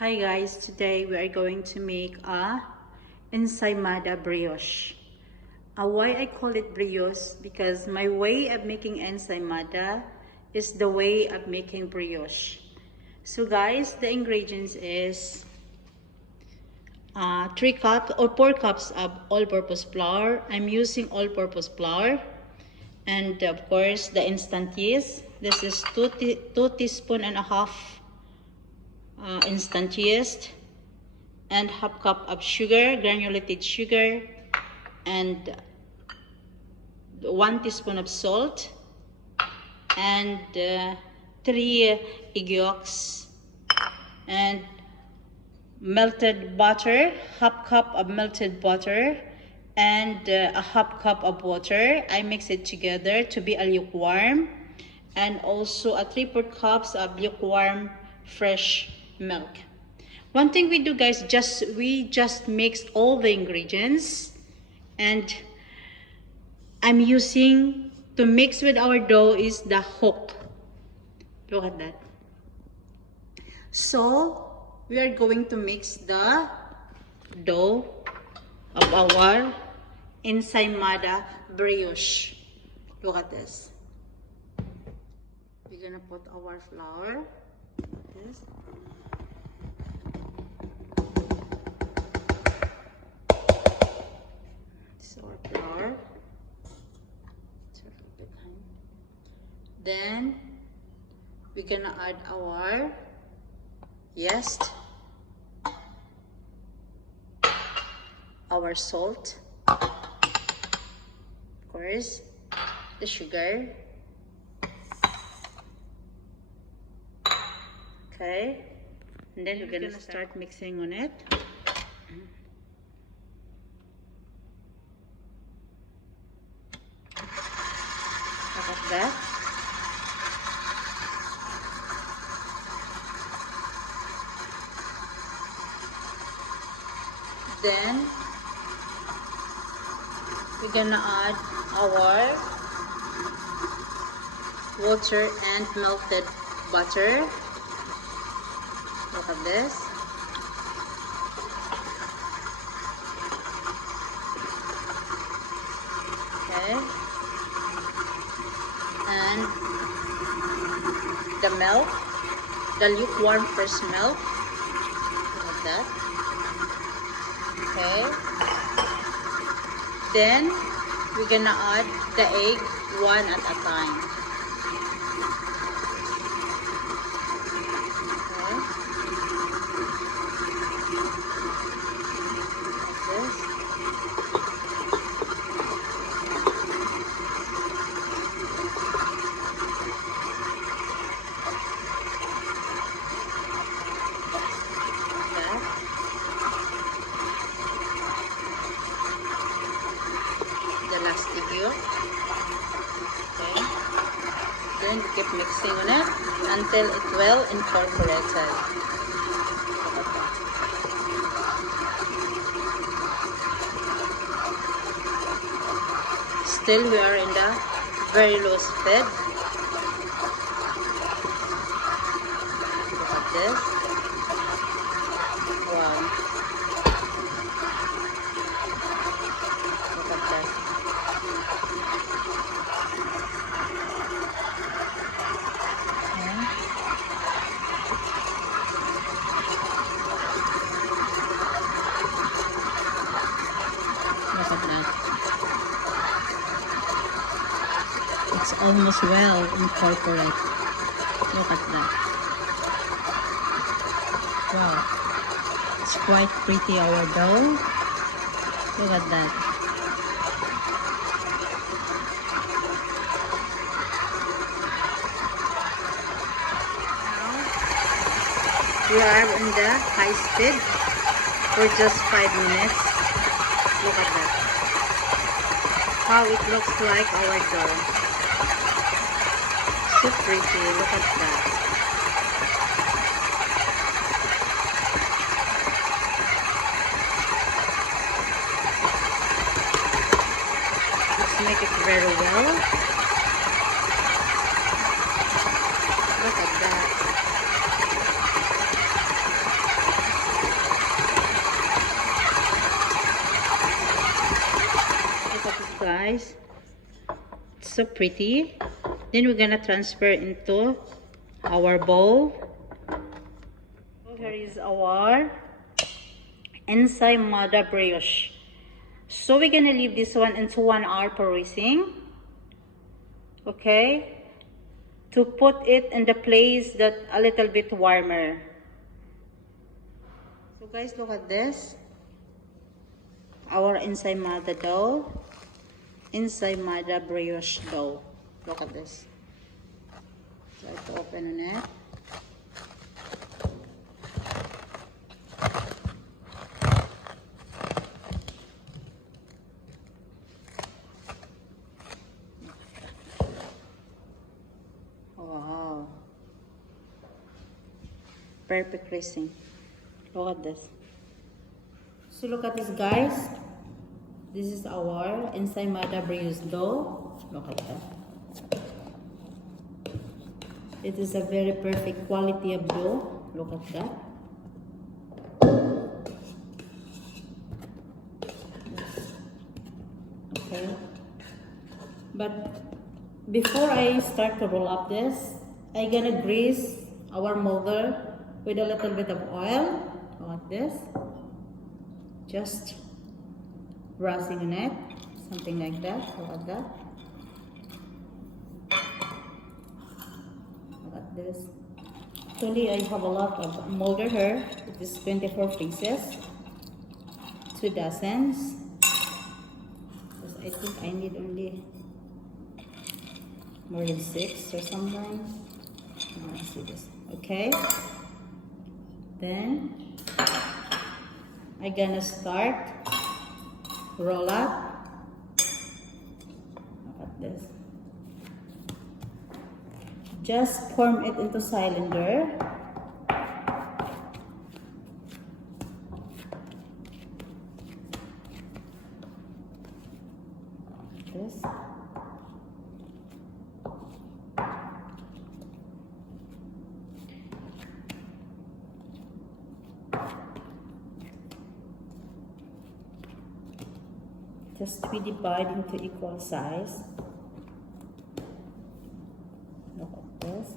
Hi guys, today we are going to make a Ensaymada Brioche. Why I call it brioche? Because my way of making ensaymada is the way of making brioche. So guys, the ingredients is 3 cups or 4 cups of all-purpose flour. I'm using all-purpose flour. And of course, the instant yeast. This is 2 teaspoons and a half instant yeast, and half cup of sugar, granulated sugar, and 1 teaspoon of salt, and 3 egg yolks, and melted butter, half cup of melted butter, and a half cup of water. I mix it together to be a lukewarm, and also a 3/4 cups of lukewarm fresh milk. One thing we do, guys, we just mix all the ingredients, and I'm using to mix with our dough is the hook. Look at that. So we are going to mix the dough of our Ensaymada Brioche. Look at this. We're gonna put our flour. This. This is our flour. Then we're gonna add our yeast, our salt, of course, the sugar. Okay, and then we're gonna start mixing on it. Like that. Then we're gonna add our water and melted butter. Look at this. Okay. And the milk, the lukewarm fresh milk. Look at that. Okay. Then we're gonna add the egg one at a time. Okay. Like this. Egg yolk. Okay. Going to keep mixing on it until it well incorporated. Still we are in the very low speed. Look at this. Wow. Look at that. Look at that. It's almost well incorporated. Look at that. Wow. It's quite pretty, our dough. Look at that. We are in the high speed for just 5 minutes. Look at that. How it looks like our dough. So pretty. Look at that. Let's make it very well. Look at that. so pretty. Then we're gonna transfer into our bowl. So here is our Ensaymada Brioche. So we're gonna leave this one into 1 hour for rising. Okay, to put it in the place that a little bit warmer. So guys, look at this. Our Ensaymada dough. Ensaymada Brioche dough. Look at this. Try to open on it. Wow. Perfect racing. Look at this. So look at this, guys. This is our Ensaymada Brioche dough. Look at that. It is a very perfect quality of dough. Look at that. Okay. But before I start to roll up this, I'm gonna grease our molder with a little bit of oil. Like this. Just brushing on it. Something like that. Look at that. Look at this. Actually, I have a lot of molder here. It is 24 pieces. 2 dozens. Because I think I need only more than 6 or something. Let's see this. Okay. Then I'm gonna start roll up. Look at this. Just form it into cylinder. Like this. Just we divide into equal size. Look at this.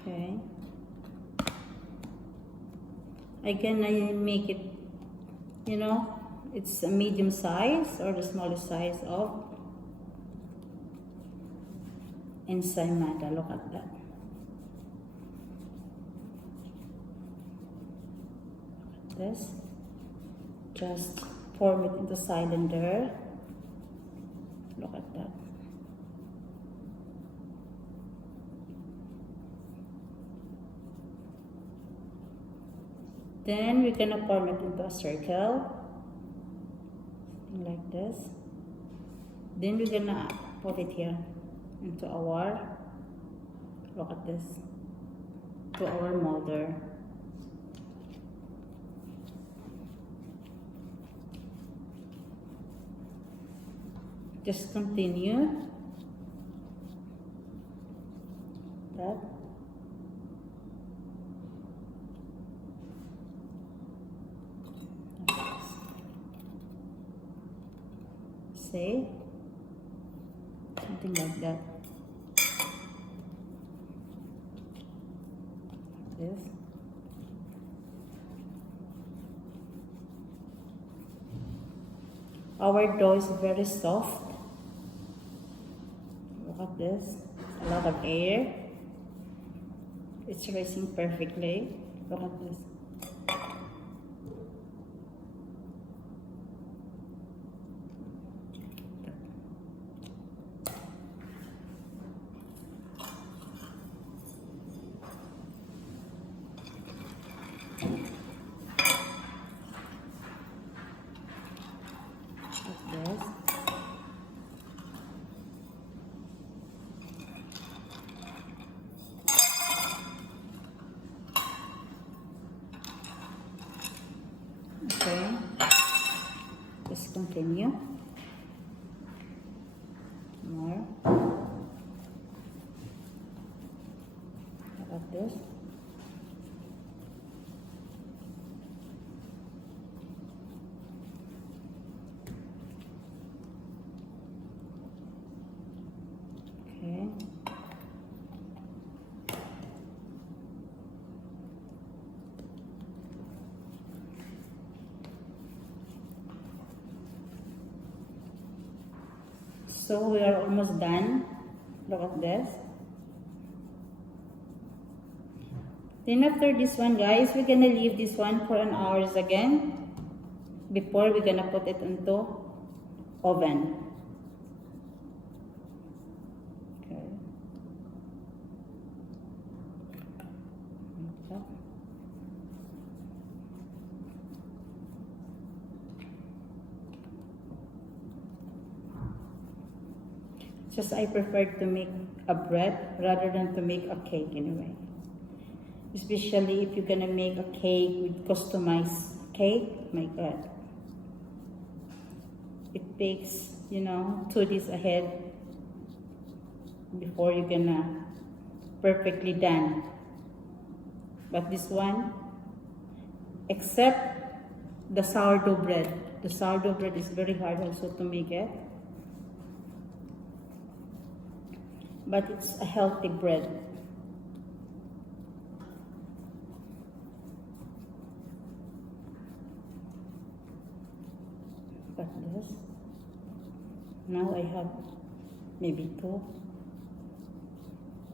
Okay. Again, I make it, you know, it's a medium size or the smallest size of Ensaymada. Look at that. Look at this. Just form it into cylinder. Look at that. Then we're gonna form it into a circle. Something like this. Then we're gonna put it here into our, look at this, to our molder. Just continue that. Say something like that. This. Our dough is very soft. Look at this. A lot of air. It's rising perfectly. Look at this. Okay, just continue. More. How about this? So we are almost done. Look at this. Then after this one, guys, we're gonna leave this one for an hour again before we're gonna put it into oven. Okay. Just I prefer to make a bread rather than to make a cake anyway. Especially if you're gonna make a cake with customized cake, my God. It takes, 2 days ahead before you're gonna perfectly done. But this one, except the sourdough bread. The sourdough bread is very hard also to make it. But it's a healthy bread. But this, now I have maybe two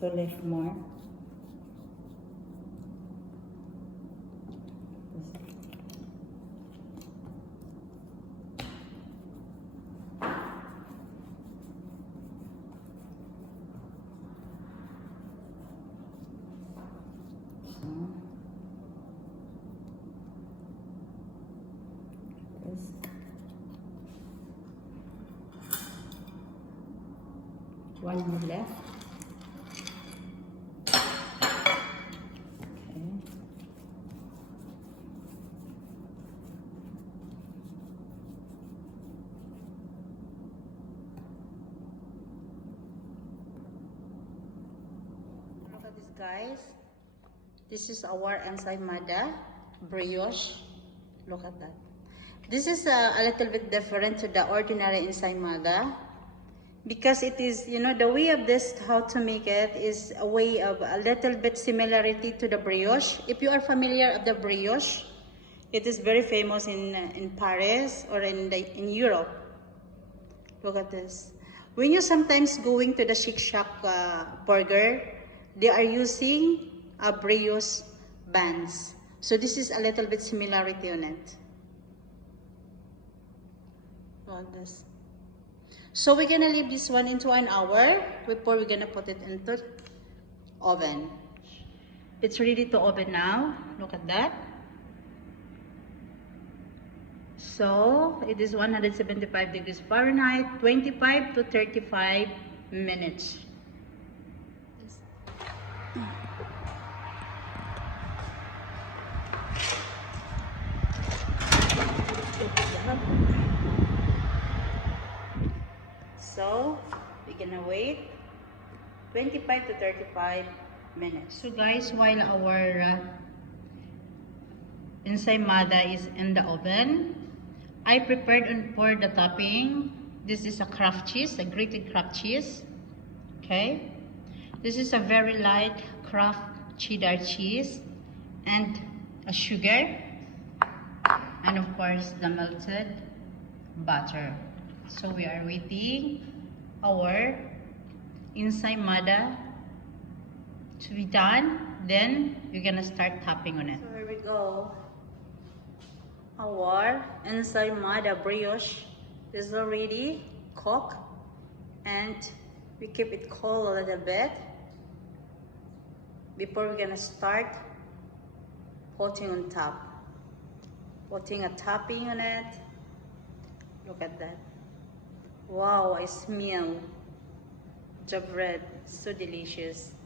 left more. One more left. Okay. Look at this, guys. This is our Ensaymada Brioche. Look at that. This is a little bit different to the ordinary Ensaymada. Because it is, the way of this, how to make it, is a way of a little bit similarity to the brioche. If you are familiar with the brioche, it is very famous in Paris or in Europe. Look at this. When you sometimes going to the Chic Shack burger, they are using a brioche buns. So this is a little bit similarity on it. Look at this. So we're gonna leave this one into an hour before we're gonna put it into oven. It's ready to oven now. Look at that. So it is 175 degrees Fahrenheit, 25 to 35 minutes. So we're gonna wait 25 to 35 minutes. So guys, while our Ensaymada is in the oven, I prepared for the topping. This is a Kraft cheese, a grated Kraft cheese. Okay, this is a very light Kraft cheddar cheese and a sugar, and of course the melted butter. So we are waiting our Ensaymada to be done. Then we're gonna start tapping on it. So here we go. Our Ensaymada brioche is already cooked, and we keep it cold a little bit before we're gonna start putting on top. Putting a topping on it. Look at that. Wow, I smell the bread. So delicious.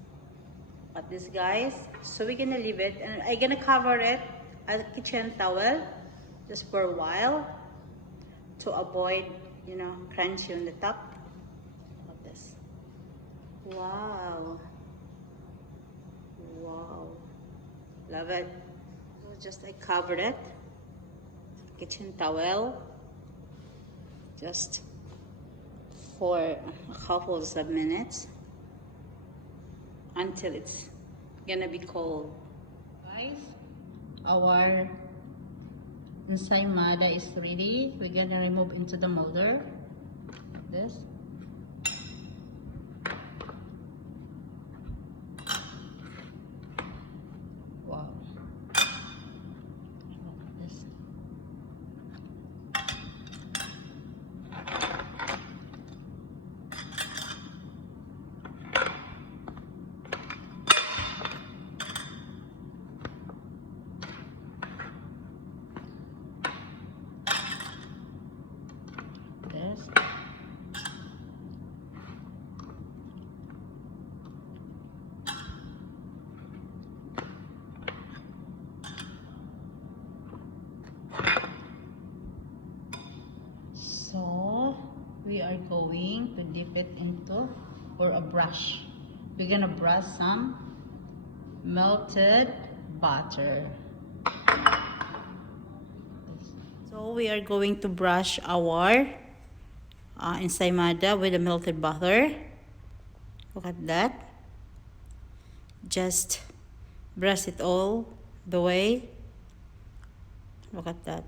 But this, guys, so we're gonna leave it, and I'm gonna cover it a kitchen towel just for a while to avoid, crunchy on the top. Look at this. Wow. Wow. Love it. So just I covered it. Kitchen towel. Just for a couple of minutes until it's gonna be cold. Guys, our Ensaymada is ready. We're gonna remove into the molder. This. it into, or a brush. We're gonna brush some melted butter. So we are going to brush our ensaymada with the melted butter. Look at that. Just brush it all the way. Look at that.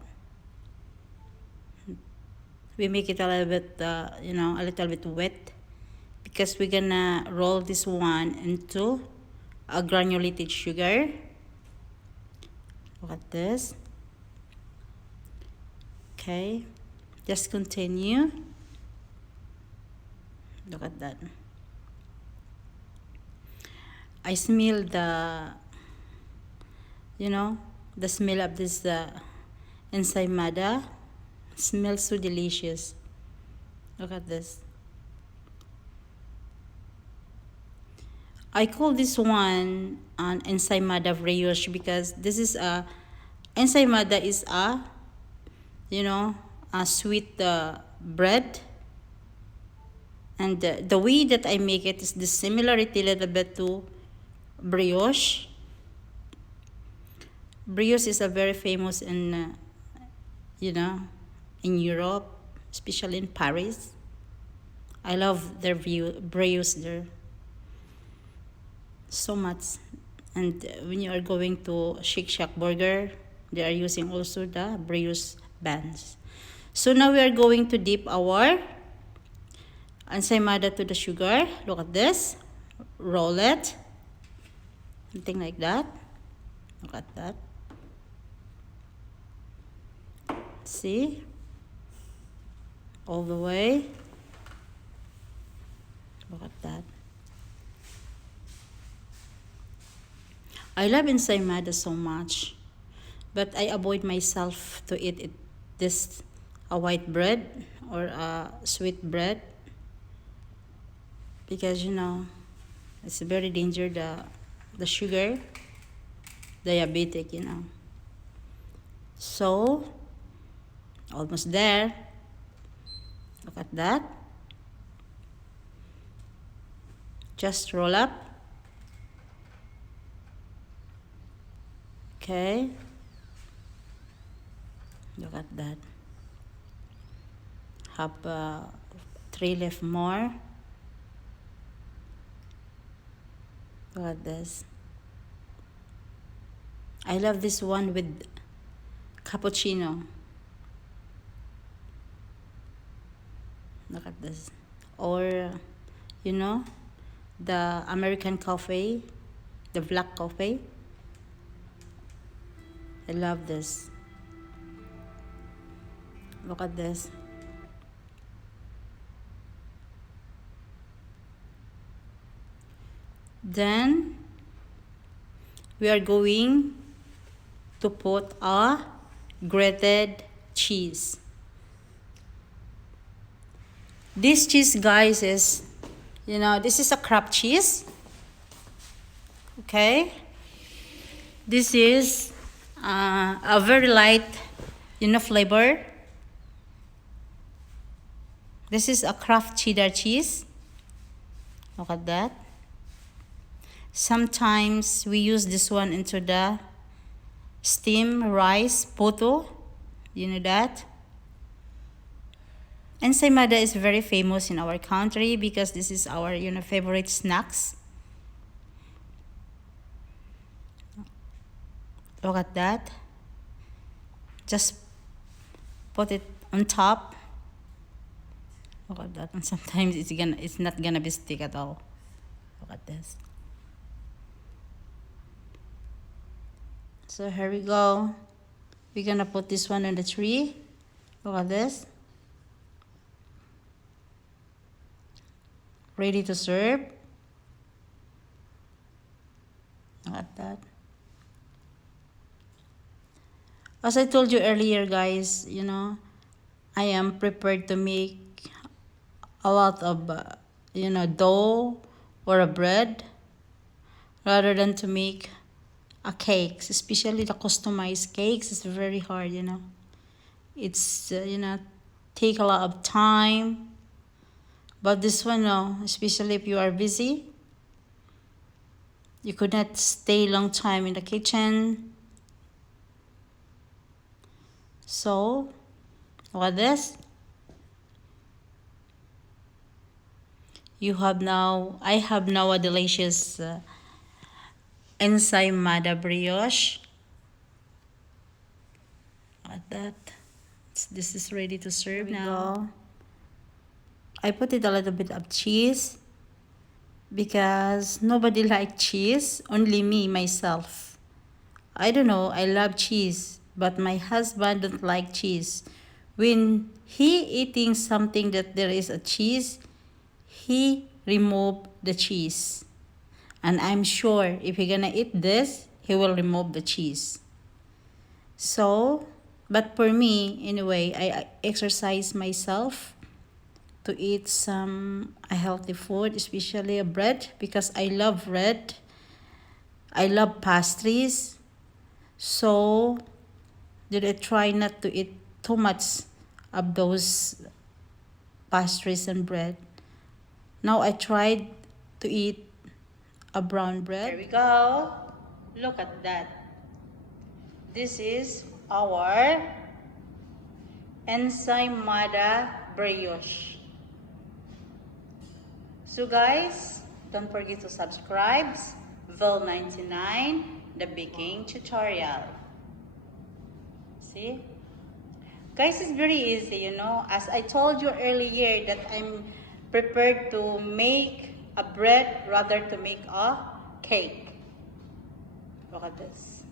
We make it a little bit, a little bit wet, because we're gonna roll this one into a granulated sugar. Look at this. Okay, just continue. Look at that. I smell the, the smell of this ensaymada. Smells so delicious. Look at this. I call this one an Ensaymada Brioche because this is ensaymada is a sweet bread, and the way that I make it is the similarity a little bit to brioche. Brioche is a very famous in in Europe, especially in Paris. I love their brioche there so much. And when you are going to Shake Shack Burger, they are using also the brioche buns. So now we are going to dip our ensaymada to the sugar. Look at this. Roll it. Something like that. Look at that. See? All the way. Look at that. I love ensaymada so much, but I avoid myself to eat this a white bread or a sweet bread, because it's very dangerous, the sugar, diabetic, So almost there. Look at that. Just roll up. Okay. Look at that. Have 3 left more. Look at this. I love this one with cappuccino. Look at this. Or, the American coffee, the black coffee. I love this. Look at this. Then we are going to put a grated cheese. This cheese, guys, is, this is a Kraft cheese. Okay. This is a very light, flavor. This is a Kraft cheddar cheese. Look at that. Sometimes we use this one into the steamed rice poto. You know that? Ensaymada is very famous in our country because this is our favorite snacks. Look at that. Just put it on top. Look at that. And sometimes it's not gonna be stick at all. Look at this. So here we go. We're gonna put this one on the tree. Look at this. Ready to serve. Look at that. As I told you earlier, guys, I am prepared to make a lot of, dough or a bread rather than to make a cakes, especially the customized cakes. It's very hard, It's, take a lot of time. But this one, no, especially if you are busy, you could not stay long time in the kitchen. So, look at this. I have now a delicious Ensaymada Brioche. Look at that. This is ready to serve now. I put it a little bit of cheese because nobody likes cheese, only me, myself. I don't know, I love cheese, but my husband don't like cheese. When he eating something that there is a cheese, he remove the cheese. And I'm sure if he gonna eat this, he will remove the cheese. So, but for me, anyway, I exercise myself to eat some healthy food, especially bread, because I love bread. I love pastries. So, did I try not to eat too much of those pastries and bread. Now I tried to eat a brown bread. There we go. Look at that. This is our Ensaymada Brioche. So guys, don't forget to subscribe. Vel99, the baking tutorial. See? Guys, it's very easy, you know. As I told you earlier that I'm prepared to make a bread rather to make a cake. Look at this.